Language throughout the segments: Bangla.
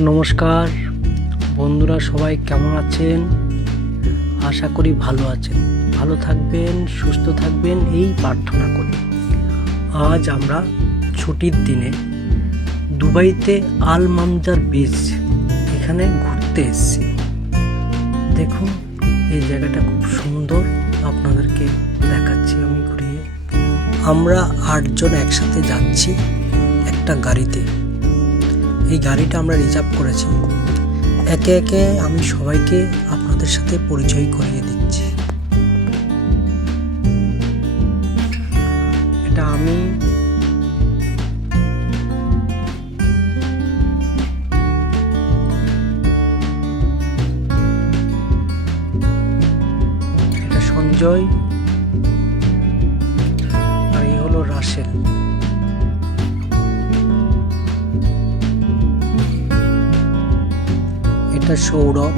নমস্কার বন্ধুরা, সবাই কেমন আছেন? আশা করি ভালো আছেন, ভালো থাকবেন, সুস্থ থাকবেন এই প্রার্থনা করি। আজ আমরা ছুটির দিনে দুবাইতে আল মামজার বিচ এখানে ঘুরতে এসেছি। দেখুন এই জায়গাটা খুব সুন্দর, আপনাদেরকে দেখাচ্ছি আমি ঘুরিয়ে। আমরা 8 জন একসাথে যাচ্ছি একটা গাড়িতে। এই গাড়িটা আমরা রিজার্ভ করেছি। একে একে আমি সবাইকে আপনাদের সাথে পরিচয় করিয়ে দিচ্ছি। এটা আমি, এটা সঞ্জয়, আর এই হলো রাসেল। এটা সৌরভ,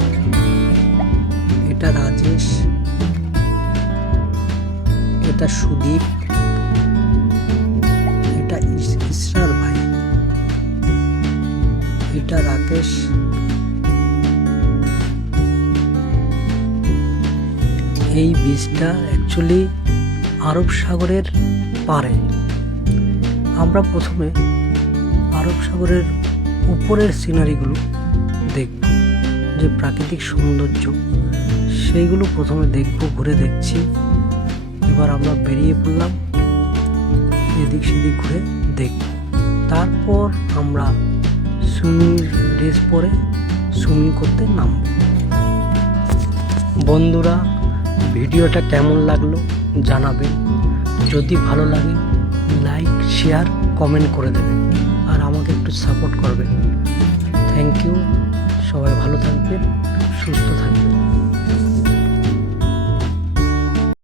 এটা রাজেশ, এটা সুদীপ, এটা ইসরার ভাই, এটা রাকেশ, এই বীজটা অ্যাকচুয়ালি আরব সাগরের পারে। আমরা প্রথমে আরব সাগরের উপরের সিনারিগুলো দেখব, যে প্রাকৃতিক সৌন্দর্য সেইগুলো প্রথমে দেখব, ঘুরে দেখছি। এবার আমরা বেরিয়ে পড়লাম এদিক সেদিক ঘুরে দেখব। তারপর আমরা সুইমিং ড্রেস পরে সুইমিং করতে নামব। বন্ধুরা, ভিডিওটা কেমন লাগলো জানাবেন। যদি ভালো লাগে লাইক, শেয়ার, কমেন্ট করে দেবেন, আর আমাকে একটু সাপোর্ট করবেন। Thank you. সবাই ভালো থাকবেন, সুস্থ থাকবেন।